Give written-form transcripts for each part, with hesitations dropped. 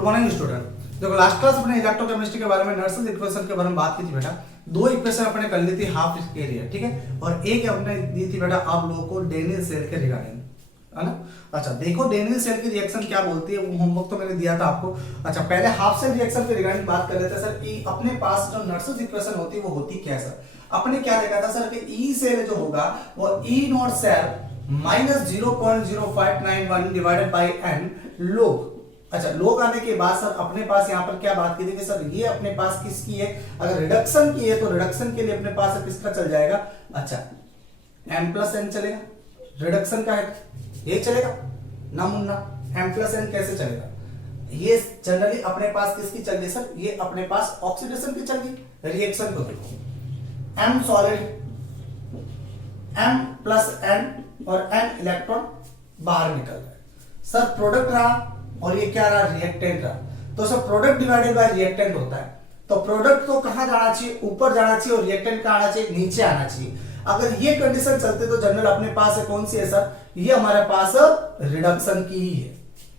Good morning student. देखो last class अपने electrochemistry के बारे में नर्सल्स इक्वेशन के बारे में बात की थी बेटा। दो इक्वेशन अपने कर ली थी हाफ एरिया, ठीक है, और एक अपने दी थी बेटा आप लोगों को डेनियल सेल के रिगार्डिंग, है ना। अच्छा देखो डेनियल सेल की रिएक्शन क्या बोलती है, वो होमवर्क तो मैंने दिया था आपको। अच्छा पहले हाफ सेल रिएक्शन के रिगार्डिंग बात कर लेते हैं सर कि अपने पास जो नर्सल्स इक्वेशन होती है वो होती क्या है सर। अपने क्या देखा था सर कि ई सेल जो होगा वो E not cell minus 0.0591 divided by n log. अच्छा लोग आने के बाद सर अपने पास यहाँ पर क्या बात की थी कि सर ये अपने पास किसकी है, अगर रिडक्शन की है तो रिडक्शन के लिए अपने पास किसका चल जाएगा, अच्छा m प्लस एन चलेगा, रिडक्शन का है ये चलेगा ना मुन्ना, m प्लस एन कैसे चलेगा, ये जनरली अपने पास किसकी चल रही सर, ये अपने पास ऑक्सीडेशन की चल रही। रिएक्शन को देखो m solid m plus n और n इलेक्ट्रॉन बाहर निकल रहा है सर, प्रोडक्ट रहा और ये क्या रहा, रिएक्टेंट रहा। तो sir product divided by reactant होता है, तो प्रोडक्ट को कहां जाना चाहिए, ऊपर जाना चाहिए, और रिएक्टेंट कहां आना चाहिए, नीचे आना चाहिए। अगर ये कंडीशन चलते तो जनरल अपने पास है कौन सी है सर, ये हमारे पास रिडक्शन की ही है।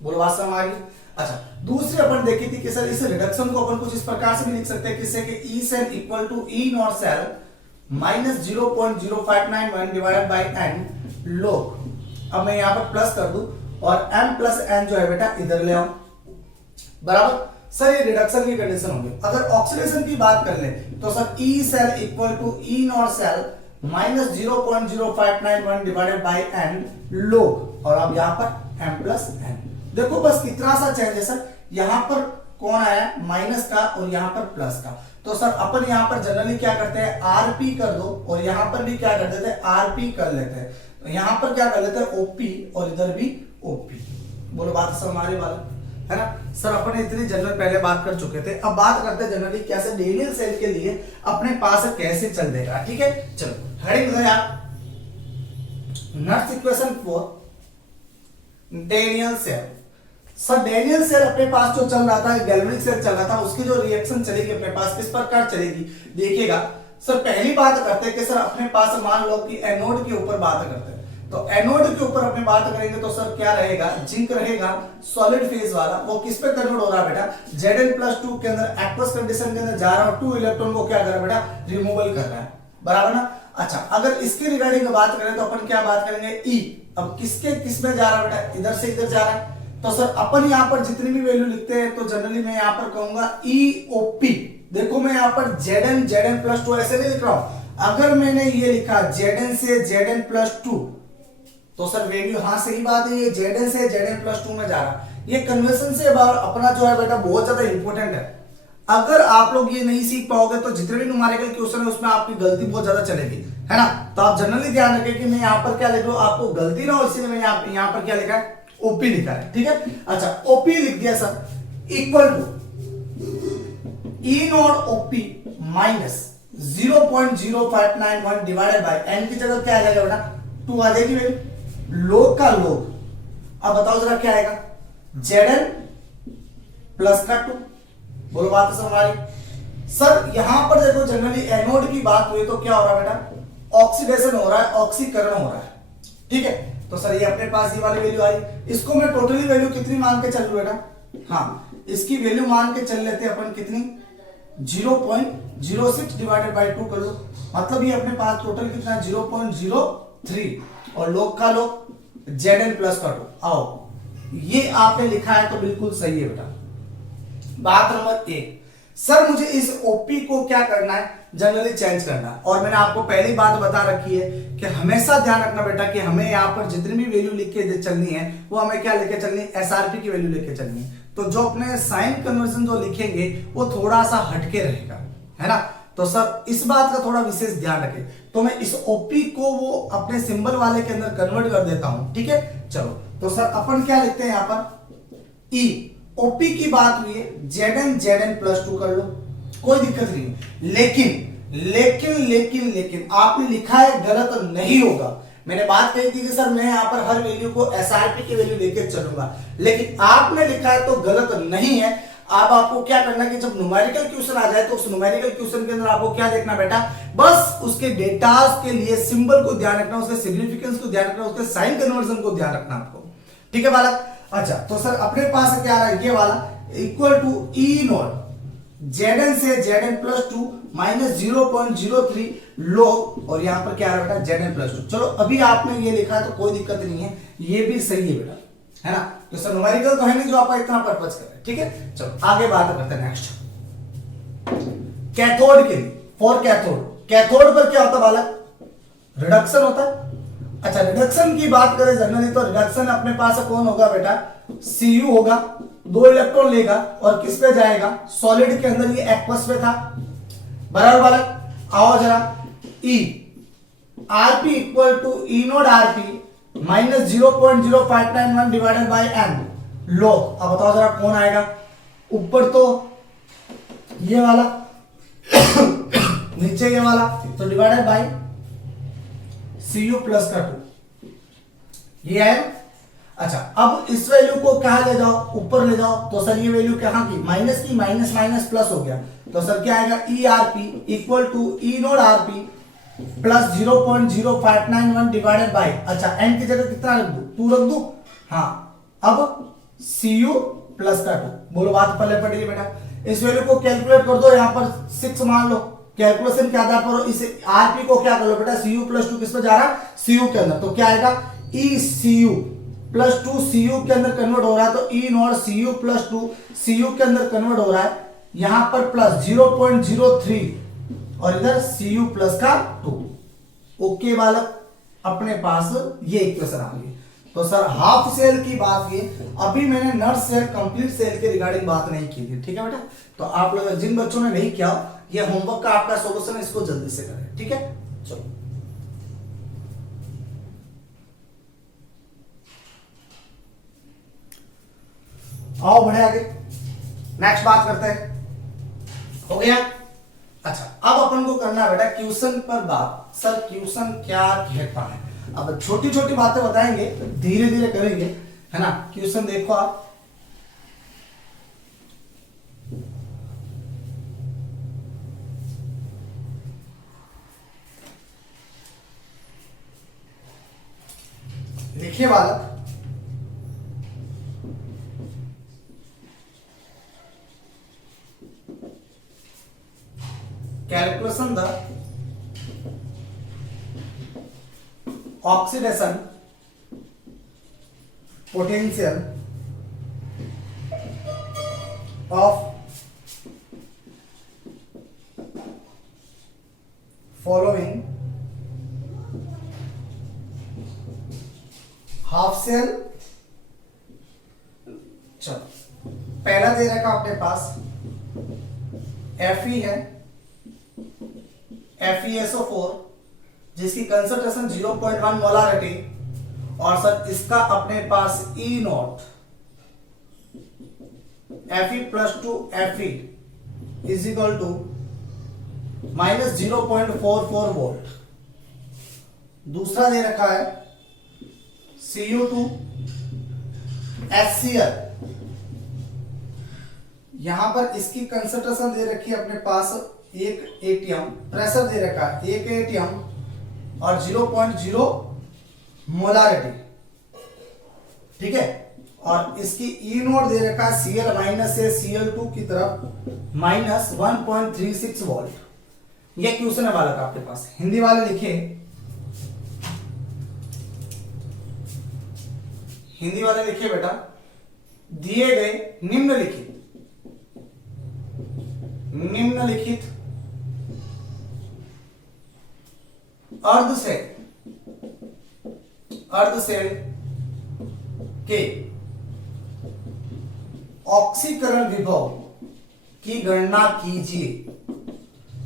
बोलो बात समझ आ गई। अच्छा दूसरी अपन देखी थी कि सर इस रिडक्शन को अपन कुछ इस प्रकार से भी लिख सकते हैं किससे कि E cell equal to E not cell minus 0.0591 divided by n log. अब मैं यहां पर प्लस कर दूं और m प्लस n जो है बेटा इधर ले आओ, बराबर। सर ये रिडक्शन की कंडीशन होगी। अगर ऑक्सीडेशन की बात कर ले तो sir E cell equal to E naught cell minus 0.0591 divided by n log, और अब यहां पर m प्लस n। देखो बस कितना सा चेंज है सर, यहां पर कौन आया माइनस का और यहां पर प्लस का। तो सर अपन यहां पर जनरली क्या करते हैं RP कर दो और यहां पर भी क्या कर देते हैं RP कर लेते हैं, तो यहां पर क्या कर लेते हैं OP और इधर भी OP। बोलो बात समझ आ रही वाला है ना सर। अपन इतनी जनरल पहले बात कर चुके थे, अब बात करते हैं जनरली कैसे डेनियल सेल के लिए अपने पास कैसे चल देगा, ठीक है। चलो हेडिंग दो यार, Nernst equation for Daniell cell. Sir Daniell cell अपने पास जो चल रहा था गैल्वेनिक सेल चल रहा था, उसकी जो रिएक्शन चलेगी अपने पास किस प्रकार चलेगी देखिएगा। सर पहली बात करते हैं कि सर अपने पास मान लो कि एनोड के ऊपर बात करते हैं, तो एनोड के ऊपर अपने बात करेंगे तो सर क्या रहेगा, जिंक रहेगा सॉलिड फेज वाला, वो किस पे कन्वर्ट हो रहा है बेटा, Zn+2 के अंदर एक्वस कंडीशन के अंदर जा रहा है, 2 इलेक्ट्रॉन को क्या कर रहा है बेटा, रिमूवल कर रहा है, बराबर ना। अच्छा अगर इसके रिगार्डिंग बात करें तो अपन क्या बात करेंगे ई। अब किसके किस में जा रहा है बेटा, इधर से इधर जा रहा है, तो सर अपन यहां पर जितनी भी वैल्यू लिखते हैं तो जनरली मैं यहां पर कहूंगा EOP। देखो मैं यहां पर Zn+2 ऐसे नहीं लिख रहा हूं, अगर मैंने ये लिखा Zn से Zn+2 तो सर वैल्यू हाँ सही बात है, ये Zn से Zn+2 में जा रहा। ये कन्वर्शन से अपना जो है बेटा बहुत ज्यादा इंपॉर्टेंट है। अगर आप लोग ये नहीं सीख पाओगे तो जितने भी न्यूमेरिकल क्वेश्चन है उसमें आपकी गलती बहुत ज्यादा चलेगी, है ना। तो आप जनरली ध्यान रखें कि मैं यहाँ पर क्या लिख रहा हूं, आपको गलती ना हो इसलिए मैं यहाँ पर क्या लिखा है OP लिखा है, ठीक है। अच्छा OP लिख दिया sir equal to E naught OP minus 0.0591 divided by n की जगह क्या आ जाएगा बेटा 2 आ जाएगी वैल्यू, लोग का लोग। अब बताओ जरा क्या आएगा, Zn प्लस का 2। बोलो बात समझ आ रही। सर यहां पर देखो जनरली एनोड की बात हुई तो क्या हो रहा है बेटा, ऑक्सीडेशन हो रहा है, ऑक्सीकरण हो रहा है, ठीक है। तो सर ये अपने पास ये वाली वैल्यू आई, इसको मैं टोटली वैल्यू कितनी मान के चल रहा बेटा, हाँ इसकी वैल्यू मान के चल लेते हैं अपन कितनी 0.06 डिवाइडेड बाई 2 कर लो, मतलब ये अपने पास टोटल कितना 0.03 और लोग का लोग Zn प्लस का 2। आओ ये आपने लिखा है तो बिल्कुल सही है बेटा। बात नंबर 1, सर मुझे इस OP को क्या करना है, जनरली चेंज करना है। और मैंने आपको पहली बात बता रखी है कि हमेशा ध्यान रखना बेटा कि हमें यहाँ पर जितनी भी वैल्यू लिख के चलनी है वो हमें क्या लेके चलनी है, SRP की वैल्यू लेके चलनी है। तो जो अपने साइन कन्वर्जन जो लिखेंगे वो थोड़ा सा हटके रहेगा, है ना। तो सर इस बात का थोड़ा विशेष ध्यान रखें। तो मैं इस OP को वो अपने सिंबल वाले के अंदर कन्वर्ट कर देता हूं, ठीक है। चलो तो सर अपन क्या लिखते हैं यहां पर E OP की बात हुई है Zn+2 कर लो, कोई दिक्कत नहीं। लेकिन आपने लिखा है गलत नहीं होगा। मैंने बात कही थी कि सर मैं यहां पर हर वैल्यू को SRP की वैल्यू लेके चलूंगा, लेकिन आपने लिखा है तो गलत नहीं है। अब आपको क्या करना है कि जब न्यूमेरिकल क्वेश्चन आ जाए तो उस न्यूमेरिकल क्वेश्चन के अंदर आपको क्या देखना बेटा, बस उसके डेटास के लिए सिंबल को ध्यान रखना, उसके सिग्निफिकेंस को ध्यान रखना, उसके साइन कन्वर्जन को ध्यान रखना आपको, ठीक है बालक। अच्छा तो सर अपने पास क्या आ रहा है ये वाला, equal to E naught Zn से Zn plus two minus 0.03 log, और यहाँ पर क्या है बेटा Zn प्लस टू। चलो अभी आपने ये लिखा है तो कोई दिक्कत नहीं है, ये भी सही है बेटा, है ना। तो सर न्यूमेरिकल तो है नहीं जो आप इतना पर्पज कर रहे हैं, ठीक है। चलो आगे बात करते हैं नेक्स्ट कैथोड के लिए। फॉर कैथोड पर क्या होता है बालक, रिडक्शन होता है। अच्छा रिडक्शन की बात करें जनरली तो रिडक्शन अपने पास कौन होगा बेटा, Cu होगा, 2 इलेक्ट्रॉन लेगा और किस पे जाएगा, सॉलिड के अंदर, ये एक्वस पे था, बराबर बालक। आओ जरा E Rp equal to E naught Rp minus 0.0591 divided by n log। अब बताओ जरा कौन आएगा, ऊपर तो ये वाला नीचे ये वाला, तो डिवाइडेड बाय Cu प्लस का 2, ये आएगा। अच्छा अब इस वैल्यू को कहां ले जाओ, ऊपर ले जाओ, तो सर ये वैल्यू कहां की, माइनस की, माइनस माइनस प्लस हो गया, तो सर क्या आएगा, E R P equal to E naught R P plus 0.0591 divided by, अच्छा एन की जगह कितना रख दू, 2 रख दू, हाँ। अब Cu प्लस का 2, बोलो बात पल्ले पड़ गई बेटा। इस वैल्यू को कैलकुलेट कर दो, यहां पर 6 मान लो, कैलकुलेशन के आधार पर इसे आरपी को क्या कर लो बेटा, Cu प्लस 2 किस पे जा रहा है, Cu के अंदर, तो क्या आएगा, ई Cu प्लस 2 Cu के अंदर कन्वर्ट हो रहा है, तो ई नॉट Cu प्लस 2 Cu के अंदर कन्वर्ट हो रहा है, यहां पर प्लस 0.03 और इधर Cu प्लस का 2। ओके बालक, अपने पास ये इक्वेशन आ गई। तो सर हाफ सेल की बात की, अभी मैंने नट सेल कंप्लीट सेल के रिगार्डिंग बात नहीं की थी, ठीक है बेटा। तो आप लोग जिन बच्चों ने नहीं किया, ये होमवर्क का आपका सोल्यूशन है, इसको जल्दी से करें, ठीक है। चलो आओ बढ़े आगे, नेक्स्ट बात करते हैं, हो गया। अच्छा अब अपन को करना है बेटा क्वेश्चन पर बात, सर क्वेश्चन क्या कहता है। अब छोटी छोटी बातें बताएंगे, धीरे धीरे करेंगे, है ना। क्वेश्चन देखो आप, लिखिए बालक, calculation the oxidation potential of following half cell। चलो पहला दे रखा अपने पास Fe है, FeSO4 जिसकी कंसंट्रेशन 0.1 मोलारिटी, और सर इसका अपने पास E naught Fe plus 2 Fe is equal to minus 0.44 volt. दूसरा दे रखा है Cu2 HCl, यहां पर इसकी कंसंट्रेशन दे रखी है अपने पास 1 एटीएम, प्रेशर दे रखा है 1 एटीएम और 0.0 मोलारिटी, ठीक है। और इसकी ई नोट दे रखा है Cl माइनस से Cl2 की तरफ माइनस 1.36 वोल्ट। ये क्वेश्चन है बालक आपके पास, हिंदी वाले लिखे, हिंदी वाले लिखे बेटा, दिए गए निम्नलिखित अर्धसेल के ऑक्सीकरण विभव की गणना कीजिए।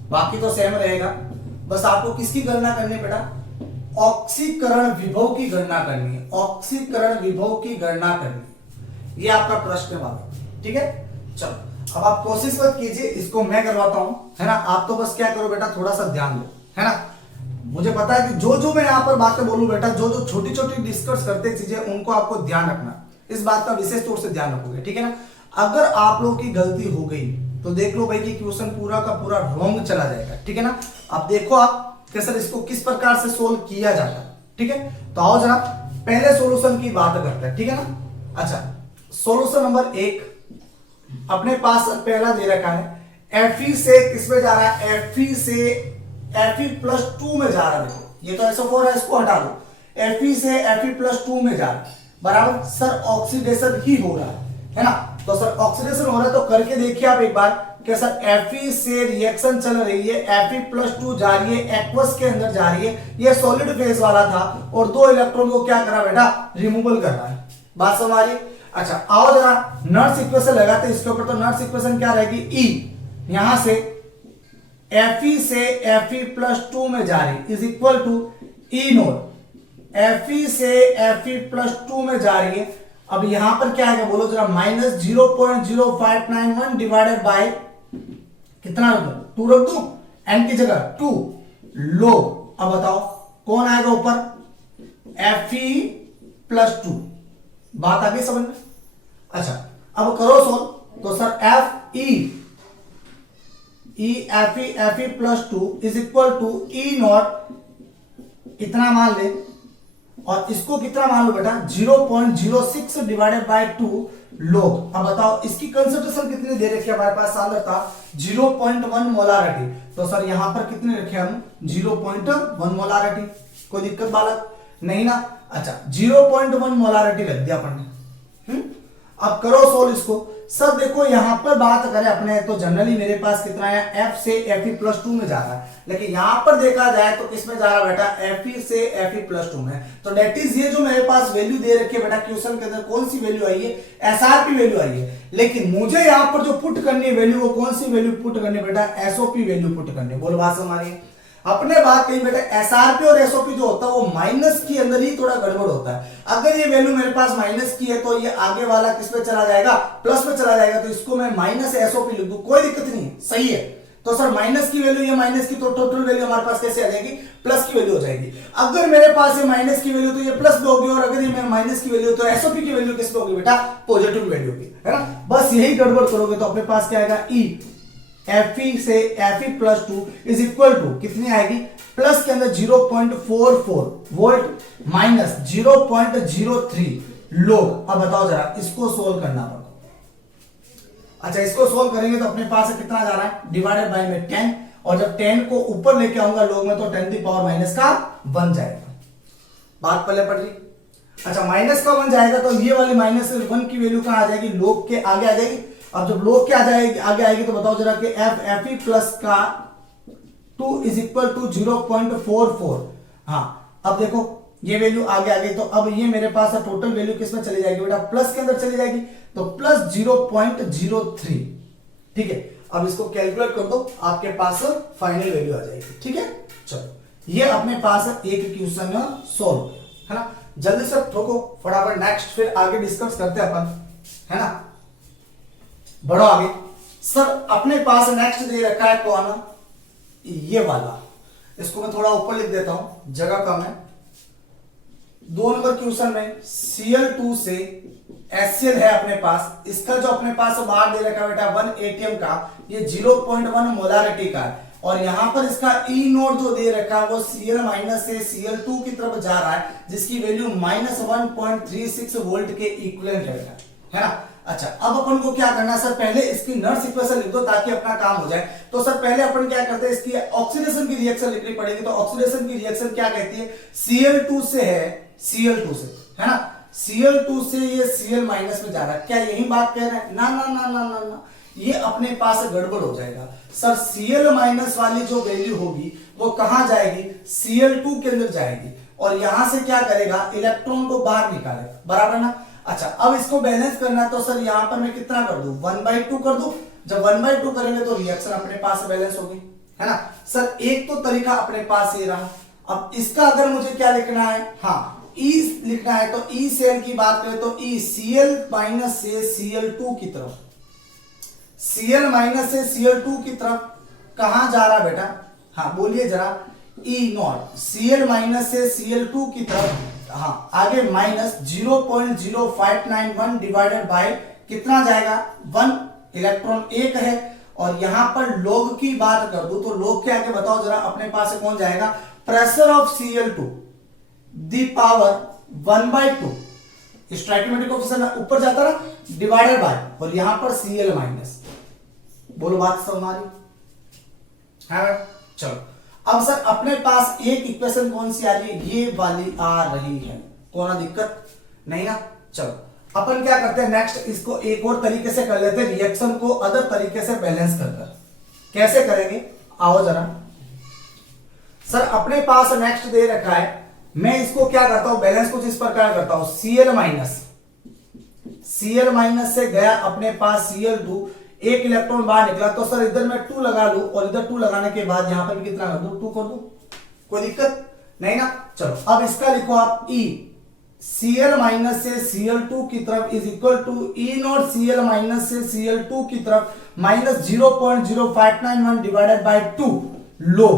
बाकी तो सेम रहेगा, बस आपको किसकी गणना करनी है बेटा, ऑक्सीकरण विभव की गणना करनी है, ऑक्सीकरण विभव की गणना करनी है, ये आपका प्रश्न वाला, ठीक है। चलो अब आप कोशिश मत कीजिए, इसको मैं करवाता हूं, है ना। आप तो बस क्या करो बेटा, थोड़ा सा ध्यान दो, है ना। मुझे पता है कि जो जो मैं यहाँ पर बातें बोलूं बेटा, जो जो छोटी छोटी डिस्कस करते चीजें, उनको आपको ध्यान रखना, इस बात का विशेष तौर से ध्यान रखोगे, ठीक है ना। अगर आप लोगों की गलती हो गई तो देख लो भाई कि क्वेश्चन पूरा का पूरा रॉन्ग चला जाएगा, ठीक है ना। अब देखो आप कि सर इसको किस प्रकार से सोल्व किया जाता है, ठीक है। तो आओ जरा पहले सॉल्यूशन की बात करते हैं, ठीक है ना। अच्छा सॉल्यूशन नंबर 1, अपने पास पहला दे रखा है Fe से किसमें जा रहा है, Fe से Fe+2 में जा रहा है। देखो ये तो SO4 है, इसको हटा दो। Fe से Fe+2 में जा रहा है, बराबर। सर ऑक्सीडेशन ही हो रहा है ना। तो सर ऑक्सीडेशन हो रहा है तो करके देखिए आप एक बार कि सर Fe से रिएक्शन चल रही है, Fe+2 जा रही है, एक्वस के अंदर जा रही है। ये सॉलिड फेज वाला था और 2 इलेक्ट्रॉन को क्या करा बेटा, रिमूवल कर रहा है। बात समझ आ रही है। अच्छा आओ जरा नर्स इक्वेशन लगाते हैं इसके ऊपर। तो नर्स इक्वेशन क्या रहेगी, E यहां से Fe से Fe+2 में जा रही is equal to E naught Fe से Fe+2 में जा रही है। अब यहां पर क्या है बोलो जरा, -0.0591 डिवाइडेड बाय कितना रख दू, 2 रख दू, n की जगह 2 लोग। अब बताओ कौन आएगा ऊपर, Fe+2। बात आ गई समझ में। अच्छा अब करो सोल्व। तो sir Fe+2 is equal to E naught इतना मान ले, और इसको कितना मान लो बेटा, 0.06 डिवाइडेड बाय 2 लोग। अब बताओ इसकी कंसंट्रेशन कितनी दे रखी है हमारे पास, सांद्रता 0.1 मोलारिटी। तो सर यहां पर कितने रखे हम, 0.1 मोलारिटी। कोई दिक्कत बालक नहीं ना। अच्छा 0.1 मोलारिटी रख दिया अपन ने। अब करो सोल्व इसको। सर देखो यहां पर बात करें अपने तो जनरली मेरे पास कितना है, F से Fe+2 में जा रहा है, लेकिन यहां पर देखा जाए तो किसमें जा रहा है बेटा, Fe से Fe+2 में। तो डेट इज ये जो मेरे पास वैल्यू दे रखी है बेटा क्वेश्चन के अंदर, कौन सी वैल्यू आई है, SRP वैल्यू आई है। लेकिन मुझे यहां पर जो पुट करनी है वैल्यू, वो कौन सी वैल्यू पुट करनी है बेटा, SOP वैल्यू पुट करनी है। बोल बात हमारी अपने बात कही बेटा, SRP और SOP जो होता है वो माइनस के अंदर ही थोड़ा गड़बड़ होता है। अगर ये वैल्यू मेरे पास माइनस की है तो ये आगे वाला किस पे चला जाएगा, प्लस में चला जाएगा। तो इसको मैं -SOP लिख दूं, कोई दिक्कत नहीं, सही है। तो सर माइनस की वैल्यू, ये माइनस की, तो टोटल वैल्यू हमारे पास कैसे आ जाएगी, प्लस की वैल्यू हो जाएगी। अगर मेरे पास ये माइनस की वैल्यू तो ये प्लस में होगी, और अगर ये माइनस की वैल्यू तो SOP की वैल्यू किस पे होगी बेटा, पॉजिटिव वैल्यू की, है ना। बस यही गड़बड़ करोगे तो अपने पास क्या आएगा, E Fe से Fe+2 इज इक्वल टू कितनी आएगी, प्लस के अंदर 0.44 वोल्ट माइनस 0.03 लोग। अब बताओ जरा इसको सोल्व करना पड़ेगा। अच्छा इसको सोल्व करेंगे तो अपने पास कितना जा रहा है, डिवाइडेड बाय में 10, और जब 10 को ऊपर लेके आऊंगा लोग में तो 10⁻⁻1 जाएगा। बात पहले पड़ रही। अच्छा -1 जाएगा तो ये वाली -1 की वैल्यू कहां आ जाएगी, लोग के आगे आ जाएगी। अब जब लोग क्या जाएगी आगे आएगी तो बताओ जरा कि Fe प्लस का 2 इज इक्वल टू 0.44। हाँ अब देखो ये वैल्यू आगे आ गई, तो अब ये मेरे पास टोटल वैल्यू किसमें चली जाएगी बेटा, प्लस के अंदर चली जाएगी, तो प्लस 0.03। ठीक है अब इसको कैलकुलेट कर दो, आपके पास फाइनल वैल्यू आ जाएगी। ठीक है चलो ये अपने पास एक क्वेश्चन सोल्व है ना। जल्दी से ठोको फटाफट, नेक्स्ट फिर आगे डिस्कस करते हैं अपन, है ना। बढ़ो आगे। सर अपने पास नेक्स्ट दे रखा है कौन, ये वाला। इसको मैं थोड़ा ऊपर लिख देता हूं, जगह कम है। 2 नंबर क्वेश्चन में Cl2 से HCl है अपने पास। इसका जो अपने पास बाहर दे रखा है बेटा 1 atm का, ये 0.1 मोलारिटी का है, और यहां पर इसका E नोट जो दे रखा है वो Cl- से Cl2 की तरफ जा रहा है, जिसकी वैल्यू -1.36 वोल्ट के इक्विवेलेंट है ना। अच्छा अब अपन को क्या करना है सर, पहले इसकी नर्स इक्वेशन लिख दो ताकि अपना काम हो जाए। तो सर पहले अपन क्या करते हैं, इसकी ऑक्सीडेशन की रिएक्शन लिखनी पड़ेगी। तो ऑक्सीडेशन की रिएक्शन क्या कहती है, Cl2 से है, Cl2 से है ना, Cl2 से ये Cl- में जा रहा है। क्या यही बात कह रहे हैं, ना ना ना ना ना ना, ये अपने पास गड़बड़ हो जाएगा। सर Cl- वाली जो वैल्यू होगी वो कहां जाएगी, Cl2 के अंदर जाएगी, और यहां से क्या करेगा, इलेक्ट्रॉन को बाहर निकालेगा, बराबर ना। अच्छा अब इसको बैलेंस करना है तो सर यहां पर मैं कितना कर दूं, 1/2 कर दूं। जब 1/2 करेंगे तो रिएक्शन अपने पास बैलेंस होगी, है ना। सर एक तो तरीका अपने पास ये रहा। अब इसका अगर मुझे क्या लिखना है, हाँ E लिखना है, तो E सेल की बात करें तो E Cl- से Cl2 की तरफ, Cl- से Cl2 की तरफ कहां जा रहा बेटा, हाँ बोलिए जरा, E नॉट Cl- से Cl2 की तरफ, हाँ आगे -0.0591 डिवाइडेड बाय कितना जाएगा, 1 इलेक्ट्रॉन 1 है। और यहां पर लोग की बात कर दूं तो लोग के आगे बताओ जरा अपने पास से कौन जाएगा, pressure of Cl2 the power 1/2 stoichiometric coefficient ऊपर जाता ना डिवाइडेड बाय, और यहां पर Cl माइनस। बोलो बात समझ आ रही है? चलो अब सर अपने पास एक इक्वेशन कौन सी आ रही है? ये वाली आ रही है। कोई ना दिक्कत नहीं ना। चलो अपन क्या करते हैं नेक्स्ट, इसको एक और तरीके से कर लेते हैं, रिएक्शन को अदर तरीके से बैलेंस कर। कैसे करेंगे आओ जरा। सर अपने पास नेक्स्ट दे रखा है, मैं इसको क्या करता हूं बैलेंस कुछ इस प्रकार करता हूं, Cl माइनस से गया अपने पास Cl2, एक इलेक्ट्रॉन बाहर निकला, तो सर इधर मैं 2 लगा लूं और इधर 2 लगाने के बाद यहां पर भी कितना कर दूं, 2 कर दूं, कोई दिक्कत नहीं ना। चलो अब इसका लिखो आप E, Cl माइनस से Cl2 की तरफ is equal to E naught Cl minus से Cl2 की तरफ माइनस 0.0591 डिवाइडेड बाय 2 लो।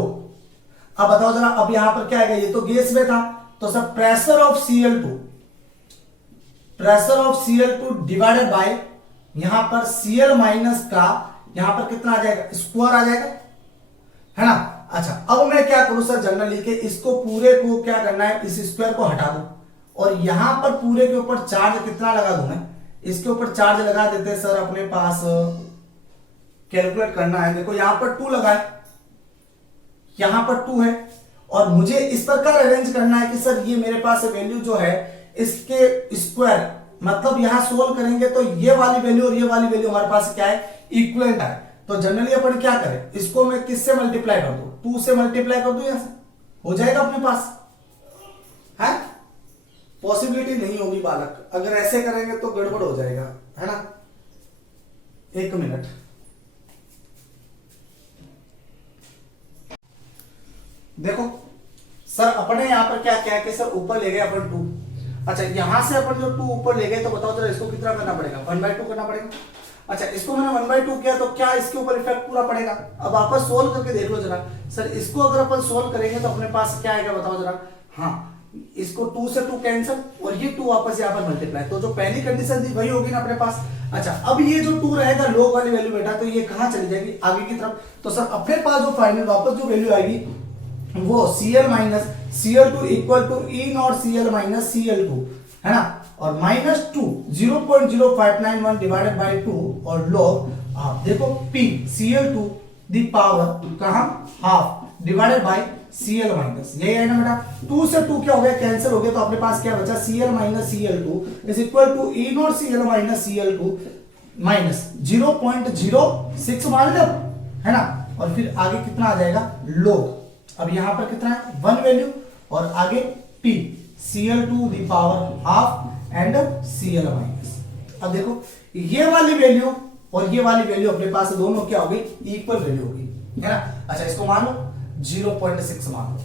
अब बताओ जरा, अब यहां पर क्या आएगा, ये तो गैस में था, तो sir pressure of Cl2 divided by यहां पर Cl माइनस का यहां पर कितना आ जाएगा, स्क्वायर आ जाएगा, है ना। अच्छा अब मैं क्या करूं सर, जनरली के इसको पूरे को क्या करना है, इस स्क्वायर को हटा दूं और यहां पर पूरे के ऊपर चार्ज कितना लगा दूं मैं, इसके ऊपर चार्ज लगा देते हैं सर, अपने पास कैलकुलेट करना है। देखो यहां पर 2 लगा है, यहां पर 2 है, और मुझे इस प्रकार अरेंज करना है कि सर ये मेरे पास वैल्यू जो है इसके स्क्वायर, मतलब यहां सोल्व करेंगे तो ये वाली वैल्यू और ये वाली वैल्यू हमारे पास क्या है, इक्विवेलेंट है। तो जनरली अपन क्या करें, इसको मैं किससे मल्टीप्लाई कर दूं, 2 से मल्टीप्लाई कर दूं, यहां से हो जाएगा अपने पास है। पॉसिबिलिटी नहीं होगी बालक, अगर ऐसे करेंगे तो गड़बड़ हो जाएगा, है ना। 1 मिनट, देखो सर अपने यहां पर क्या क्या है कि सर ऊपर ले गए अपन 2। अच्छा यहां से अपन जो 2 ऊपर ले गए, तो बताओ जरा इसको कितना करना पड़ेगा, 1/2 करना पड़ेगा। अच्छा इसको मैंने 1/2 किया तो क्या इसके ऊपर इफेक्ट पूरा पड़ेगा। अब आप सोल्व करके देख लो जरा, सर इसको अगर अपन सोल्व करेंगे तो अपने पास क्या आएगा बताओ जरा। हाँ इसको 2 से 2 कैंसिल और ये 2 वापस यहाँ पर मल्टीप्लाई, तो जो पहली कंडीशन थी वही होगी ना अपने पास। अच्छा अब ये जो 2 रहेगा लोग वाली वैल्यू बेटा, तो ये कहां चली जाएगी आगे की तरफ, तो सर अपने पास जो फाइनल वापस जो वैल्यू आएगी वो Cl minus Cl2 equal to E naught Cl minus Cl2, है ना, और माइनस 2 0.0591 डिवाइडेड बाय 2 और लॉग आप देखो P Cl2 दी पावर कहां half divided by Cl minus, यही है ना बेटा। 2 से 2 क्या हो गया, कैंसिल हो गया, तो अपने पास क्या बचा Cl minus Cl2 is equal to E naught Cl minus Cl2 minus 0.06 मान लो, है ना, और फिर आगे कितना आ जाएगा log। अब यहां पर कितना है 1 वैल्यू और आगे P Cl2 the power half and Cl minus. अब देखो ये वाली वैल्यू और ये वाली वैल्यू अपने पास दोनों क्या होगी, इक्वल वैल्यू होगी, है ना। अच्छा इसको मान लो 0.6 मान लो,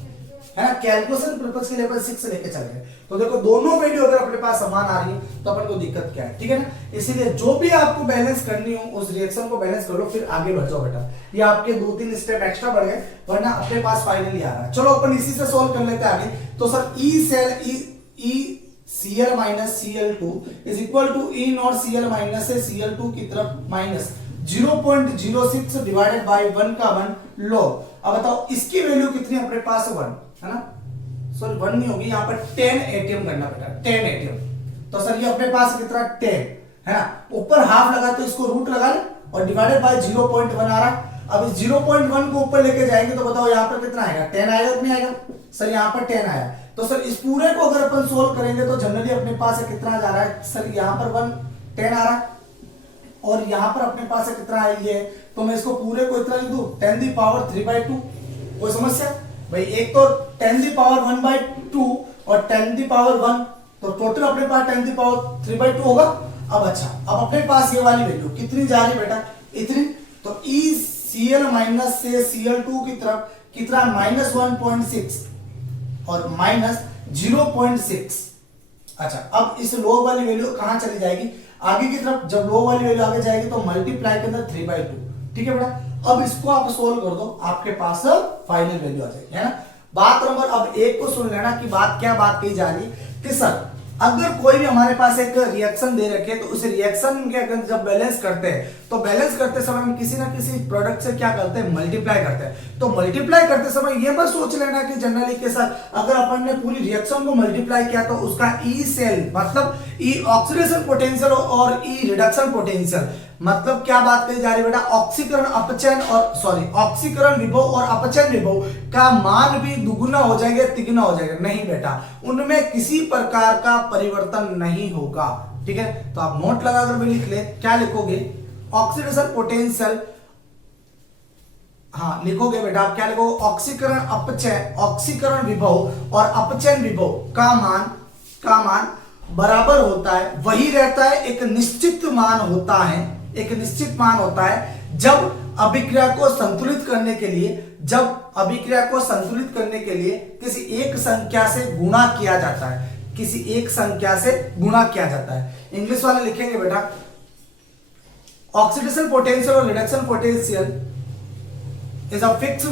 है ना, कैलकुलेशन पर्पस के लिए अपन 6 लेके चल रहे हैं। तो देखो दोनों वैल्यू अगर अपने पास समान आ रही है तो अपन को दिक्कत क्या है, ठीक है ना। इसीलिए जो भी आपको बैलेंस करनी हो उस रिएक्शन को बैलेंस कर लो, फिर आगे बढ़ जाओ बेटा। ये आपके 2-3 स्टेप एक्स्ट्रा बढ़ गए, वरना अपने पास फाइनली आ रहा है। चलो अपन इसी से सोल्व कर लेते हैं आगे। तो sir E Cl minus Cl2 is equal to E naught Cl minus से Cl2 की तरफ माइनस 0.06 डिवाइडेड बाय 1 का 1 log। अब बताओ इसकी वैल्यू कितनी अपने पास 1, है ना, सॉरी 1 नहीं होगी, यहाँ पर 10 atm करना बेटा, 10 atm। तो सर ये अपने पास कितना 10, है ना, ऊपर हाफ लगा तो इसको रूट लगा ले और डिवाइडेड बाय 0.1 आ रहा है। अब इस 0.1 को ऊपर लेके जाएंगे तो बताओ यहाँ पर कितना आएगा, 10 आएगा कि नहीं आएगा। सर यहाँ पर 10 आया, तो सर इस पूरे को अगर अपन सोल्व करेंगे तो जनरली अपने पास कितना जा रहा है सर, यहाँ पर 10 आ रहा है और यहाँ पर अपने पास कितना है ये, तो मैं इसको पूरे को इतना लिख दूं 10 दी पावर 3/2। कोई समस्या भाई, एक तो 10 दी पावर 1/2 और 10 दी पावर 1, तो टोटल अपने पास 10 दी पावर 3/2 होगा। अब अच्छा अब अपने पास ये वाली वैल्यू कितनी जा रही है बेटा, इतनी, तो E Cl माइनस से Cl2 की तरफ कितना माइनस 1.6 और माइनस 0.6। अच्छा अब इस लो वाली वैल्यू कहां चली जाएगी आगे की तरफ, जब लो वाली वैल्यू आगे जाएगी तो मल्टीप्लाई के अंदर 3/2, ठीक है बेटा। अब इसको आप सोल्व कर दो, आपके पास फाइनल वैल्यू आ जाएगी, है ना। बात नंबर अब 1 को सुन लेना कि बात क्या बात कही जा रही है कि सर अगर कोई भी हमारे पास एक रिएक्शन दे रखे तो उस रिएक्शन के अगर जब बैलेंस करते हैं तो बैलेंस करते समय हम किसी ना किसी प्रोडक्ट से क्या करते हैं, मल्टीप्लाई करते हैं। तो मल्टीप्लाई करते समय ये मत सोच लेना कि जनरली के साथ अगर अपन ने पूरी रिएक्शन को मल्टीप्लाई किया तो उसका ई सेल मतलब ई ऑक्सीडेशन पोटेंशियल और ई रिडक्शन पोटेंशियल, मतलब क्या बात कही जा रही है बेटा, ऑक्सीकरण अपचयन और सॉरी ऑक्सीकरण विभव और अपचयन विभव का मान भी दुगुना हो जाएगा तिगुना हो जाएगा? नहीं बेटा, उनमें किसी प्रकार का परिवर्तन नहीं होगा। ठीक है, तो आप नोट लगाकर भी लिख ले, क्या लिखोगे, ऑक्सीडेशन पोटेंशियल, हाँ लिखोगे बेटा, आप क्या लिखोगे, ऑक्सीकरण अपचयन, ऑक्सीकरण विभव और अपचयन विभव का मान बराबर होता है, वही रहता है, एक निश्चित मान होता है, एक निश्चित मान होता है जब अभिक्रिया को संतुलित करने के लिए, जब अभिक्रिया को संतुलित करने के लिए किसी एक संख्या से गुणा किया जाता है, किसी एक संख्या से गुणा किया जाता है। इंग्लिश वाले लिखेंगे बेटा, ऑक्सीडेशन पोटेंशियल और reduction potential is a fixed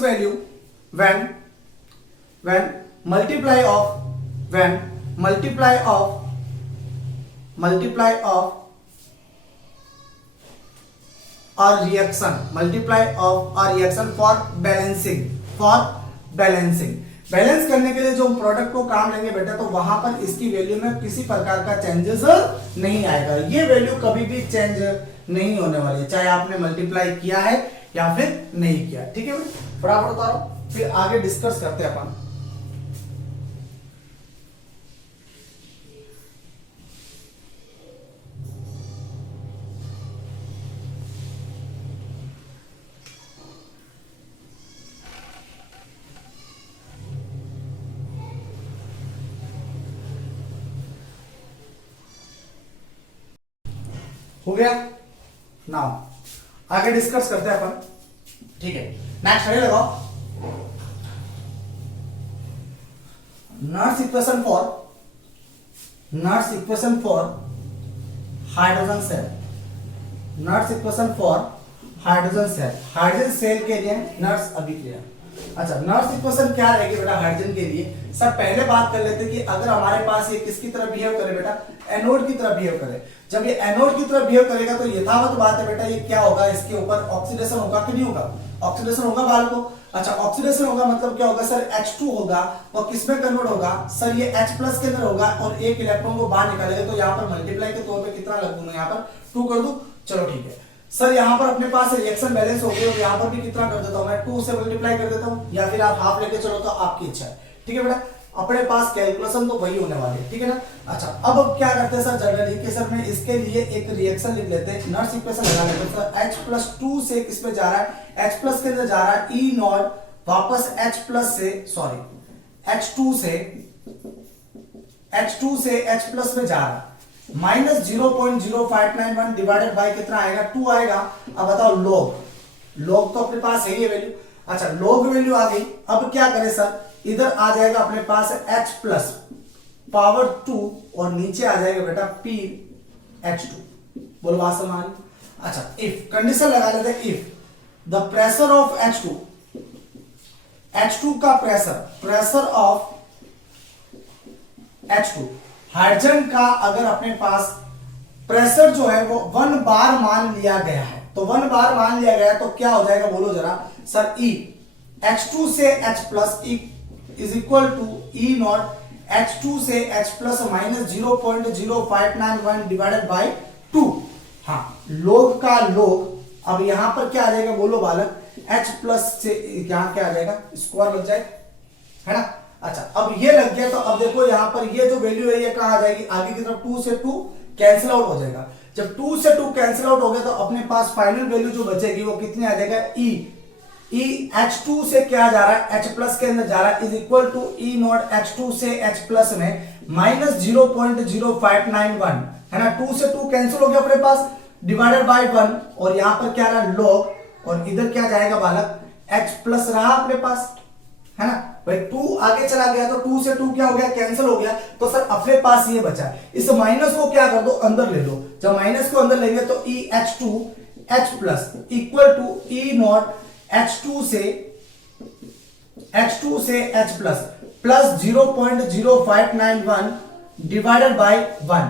value when multiply of a reaction for balancing balance करने के लिए जो प्रोडक्ट को काम लेंगे बेटा, तो वहां पर इसकी वैल्यू में किसी प्रकार का चेंजेस नहीं आएगा, ये वैल्यू कभी भी चेंज नहीं होने वाली है, चाहे आपने मल्टीप्लाई किया है या फिर नहीं किया। ठीक है, फटाफट बता रहा हूं, फिर आगे डिस्कस करते हैं अपन। हो गया, नाउ आगे डिस्कस करते हैं अपन। ठीक है, नेक्स्ट खड़े लगाओ, नॉट्स इक्वेशन फॉर हाइड्रोजन सेल, नॉट्स इक्वेशन फॉर हाइड्रोजन सेल के लिए नॉट्स अभिक्रिया। अच्छा, नॉट्स इक्वेशन क्या रहेगी बेटा हाइड्रोजन के लिए? सर पहले बात कर लेते कि अगर हमारे पास ये किसकी तरह बिहेव करे बेटा, एनोड की तरह बिहेव करे। जब ये एनोड की तरह बिहेव करेगा तो यथावत बात है बेटा, ये क्या होगा, इसके ऊपर ऑक्सीडेशन होगा कि नहीं होगा? ऑक्सीडेशन होगा बालकों। अच्छा, ऑक्सीडेशन होगा मतलब क्या होगा सर, H2 होगा, और किसमें कन्वर्ट होगा सर, ये H+ के अंदर होगा, और एक इलेक्ट्रॉन को बाहर निकालेगा, तो यहाँ पर मल्टीप्लाई के तौर पे कितना लग दूंगा, यहाँ पर 2 कर दूं। चलो ठीक है सर, यहाँ पर अपने पास रिएक्शन बैलेंस हो गई, और यहाँ पर भी कितना कर देता हूँ मैं, 2 से मल्टीप्लाई कर देता हूँ, या फिर आप हाफ लेके चलो तो आपकी इच्छा है। ठीक है बेटा, अपने पास कैलकुलेशन तो वही होने वाली है। ठीक है ना। अच्छा, अब क्या करते हैं सर, जनरली के सर में इसके लिए एक रिएक्शन लिख लेते हैं, नॉट्स इक्वेशन लगा लेते हैं सर। H+2 से किस पे जा रहा है, H+ के अंदर जा रहा है, E0 वापस H+ से सॉरी H2 से H+ में जा रहा है, -0.0591 डिवाइडेड बाय कितना आएगा, 2 आएगा। अब बताओ लॉग तो अपने पास है ये वैल्यू। अच्छा, लॉग वैल्यू आ गई, अब क्या करें सर, इधर आ जाएगा अपने पास H+ पावर 2, और नीचे आ जाएगा बेटा P H2। बोलो बात समझ। अच्छा, इफ कंडीशन लगा लेते हैं, if the pressure of H2 का प्रेशर ऑफ H2 हाइड्रोजन का अगर अपने पास प्रेशर जो है वो 1 बार मान लिया गया है, तो 1 बार मान लिया गया तो क्या हो जाएगा, बोलो जरा सर। E H2 से H+ is equal to E0 H2 से H+ -0.0591 डिवाइडेड बाय 2। हाँ, लोग का लोग, अब यहां पर क्या आ जाएगा, बोलो बालक, H+ से यहां क्या आ जाएगा, स्क्वायर लग जाए, है ना। अच्छा, अब ये लग गया, तो अब देखो यहां पर ये जो वैल्यू है ये कहां आ जाएगी, आगे की तरफ 2 से 2 कैंसिल आउट हो जाएगा। जब 2 से 2 कैंसिल आउट हो गया तो अपने पास फाइनल वैल्यू जो बचेगी वो कितनी आ जाएगा, E H2 से क्या जा रहा है, H+ के अंदर जा रहा है, is equal to E0 H2 से H+ में -0.0591, है ना। 2 से 2 कैंसिल हो गया अपने पास, डिवाइडेड बाय 1, और यहां पर क्या रहा, लॉग, और इधर क्या जाएगा बालक, H+ रहा अपने पास, है ना भाई। 2 आगे चला गया तो 2 से 2 क्या हो गया, कैंसिल हो गया, तो सर अपने पास ये बचा। इस माइनस को क्या कर दो, अंदर ले लो। जब माइनस को अंदर लेंगे तो EH2 H+ equal to E0 H2 से H+ प्लस 0.0591 डिवाइडेड बाय 1,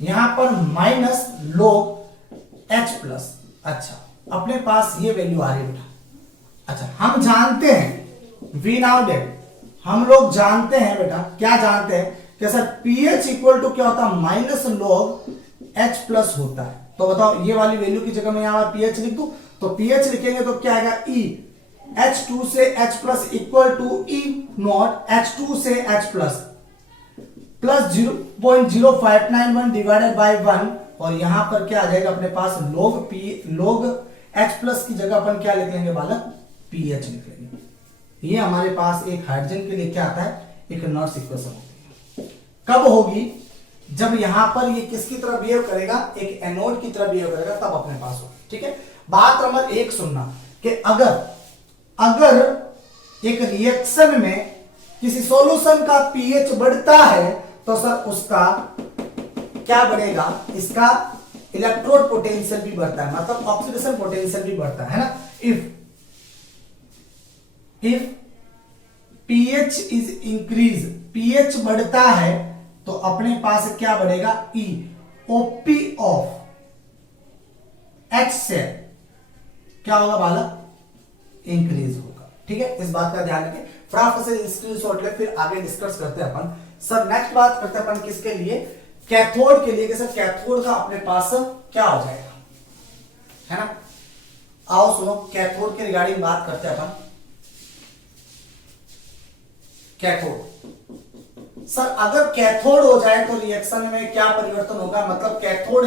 यहां पर माइनस log H+। अच्छा, अपने पास ये वैल्यू आ रही है बेटा। अच्छा, हम जानते हैं वी नाउ डेट, हम लोग जानते हैं बेटा, क्या जानते हैं क्या सर pH इक्वल टू क्या होता है माइनस लॉग H प्लस होता है। तो बताओ ये वाली वैल्यू की जगह मैं यहां pH लिख दूं, तो pH लिखेंगे तो क्या आएगा E H2 से H plus equal to E naught H2 से H plus plus 0.0591 divided by 1, और यहां पर क्या आ जाएगा अपने पास log H प्लस की जगह अपन क्या लिख लेंगे बालक pH लिख लेंगे। ये हमारे पास एक हाइड्रोजन के लिए क्या आता है, एक नॉट्स इक्वेशन होती है। कब होगी, जब यहां पर ये किसकी तरह बिहेव करेगा, एक एनोड की तरह बिहेव करेगा, तब अपने पास होगी। ठीक है, बात नंबर 1 सुनना कि अगर एक रिएक्शन में किसी सॉल्यूशन का पीएच बढ़ता है तो सर उसका क्या बढ़ेगा, इसका इलेक्ट्रोड पोटेंशियल भी बढ़ता है, मतलब ऑक्सीडेशन पोटेंशियल भी बढ़ता है ना। If pH is increase, pH बढ़ता है तो अपने पास क्या बढ़ेगा, E OP ऑफ H से क्या होगा बालक, इंक्रीज होगा। ठीक है, इस बात का ध्यान रखें, फटाफट से स्क्रीनशॉट ले, फिर आगे डिस्कस करते हैं अपन। सर नेक्स्ट बात करते हैं अपन किसके लिए, कैथोड के लिए। कि सर कैथोड का अपने पास क्या हो जाएगा, है ना। आओ सुनो, कैथोड के रिगार्डिंग बात करते हैं अपन। कैथोड, सर अगर कैथोड हो जाए तो रिएक्शन में क्या परिवर्तन होगा, मतलब कैथोड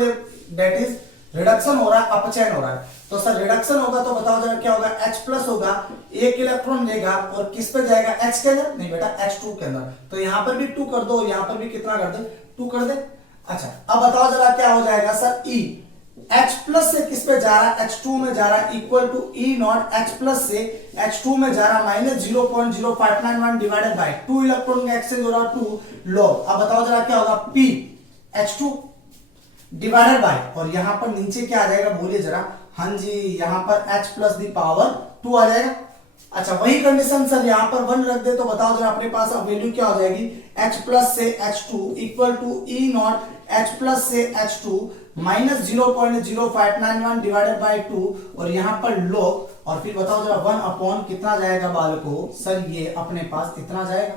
दैट इज रिडक्शन हो रहा है, अपचयन हो रहा है, तो सर रिडक्शन होगा तो बताओ जरा क्या होगा, H प्लस होगा, एक इलेक्ट्रॉन लेगा और किस पे जाएगा, H के अंदर, नहीं बेटा H2 के अंदर, तो यहां पर भी 2 कर दो और यहां पर भी कितना कर दे, 2 कर दे। अच्छा अब बताओ जरा क्या हो जाएगा सर, E H प्लस से किस पे जा रहा है, H2 में जा रहा है, equal to E naught H plus से H2 में जा रहा है माइनस 0.0591 डिवाइडेड बाय 2 इलेक्ट्रॉन का एक्सचेंज हो रहा है 2 लॉग। अब बताओ जरा क्या होगा, P H2 डिवाइडेड बाय, और यहां पर नीचे क्या आ जाएगा बोलिए जरा, हाँ जी यहां पर H प्लस दी पावर 2 आ जाएगा। अच्छा वही कंडीशन सर यहां पर 1 रख दे तो बताओ जरा अपने पास अब वैल्यू क्या हो जाएगी, H प्लस से H2 equal to E naught H plus से H2 माइनस 0.0591 डिवाइडेड बाय 2, और यहां पर log, और फिर बताओ जरा 1 अपॉन कितना जाएगा बालको, सर ये अपने पास इतना जाएगा।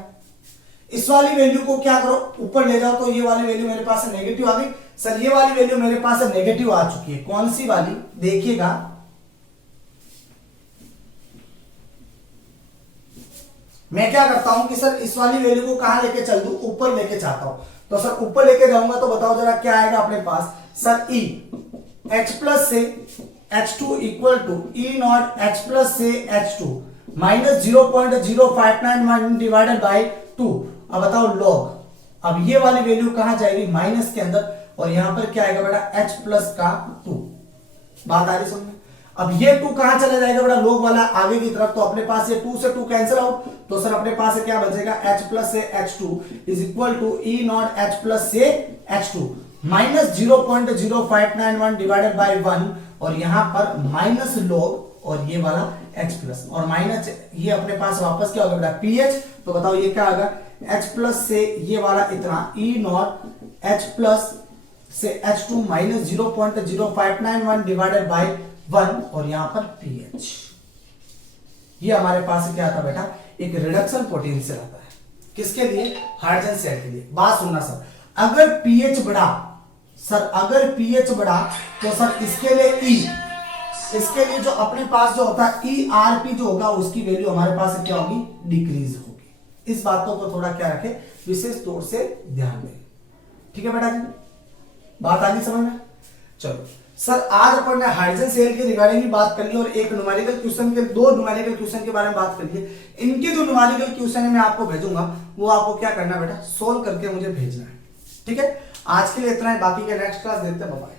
इस वाली वैल्यू को क्या करो ऊपर ले जाओ, तो ये वाली वैल्यू मेरे पास नेगेटिव आ गई। सर ये वाली वैल्यू मेरे पास नेगेटिव आ चुकी है, कौन सी वाली देखिएगा, मैं क्या करता हूं कि सर इस वाली वैल्यू को कहां लेके चल दूं, ऊपर लेके चाहता हूं, तो सर ऊपर लेके जाऊंगा तो बताओ जरा क्या आएगा अपने पास, सर E H प्लस से H2 equal to E naught H plus से H2 माइनस 0.0591 डिवाइडेड बाय 2। अब बताओ log, अब ये वाली वैल्यू कहां जाएगी, माइनस के अंदर, और यहां पर क्या आएगा बेटा H प्लस का 2। बात आ रही समझ में। अब ये 2 कहां चला जाएगा बेटा, log वाला आगे की तरफ, तो अपने पास ये 2 से 2 कैंसिल आउट, तो सर अपने पास क्या बचेगा, H प्लस से H2 is equal to E naught H plus से H2 माइनस 0.0591 डिवाइडेड बाय 1, और यहां पर माइनस log और ये वाला H प्लस, और माइनस ये अपने पास वापस क्या होगा बेटा pH, तो बताओ ये क्या होगा, H प्लस से ये वाला इतना E नॉट H प्लस से H2 माइनस 0.0591 डिवाइडेड बाय 1, और यहां पर pH। ये हमारे पास क्या आता बेटा, एक रिडक्शन पोटेंशियल आता है, किसके लिए, हाइड्रोजन शेल के लिए। बात सुनना सर, अगर pH बढ़ा, सर अगर pH बढ़ा तो सर इसके लिए E, इसके लिए जो अपने पास जो होता है ERP जो होगा उसकी वैल्यू हमारे पास क्या होगी, डिक्रीज होगी। इस बातों को थोड़ा क्या रखे, विशेष तौर से ध्यान दें। ठीक है बेटा जी, बात आ गई समझ में। चलो सर आज अपन ने हाइड्रोजन शेल के रिगार्डिंग भी बात कर ली, और एक न्यूमेरिकल क्वेश्चन के, 2 न्यूमेरिकल क्वेश्चन के बारे में बात कर ली। इनके जो न्यूमेरिकल क्वेश्चन है मैं आपको भेजूंगा, वो आपको क्या करना है बेटा, सोल्व करके मुझे भेजना है। ठीक है, आज के लिए इतना है, बाकी के नेक्स्ट क्लास देखते हैं, बाय।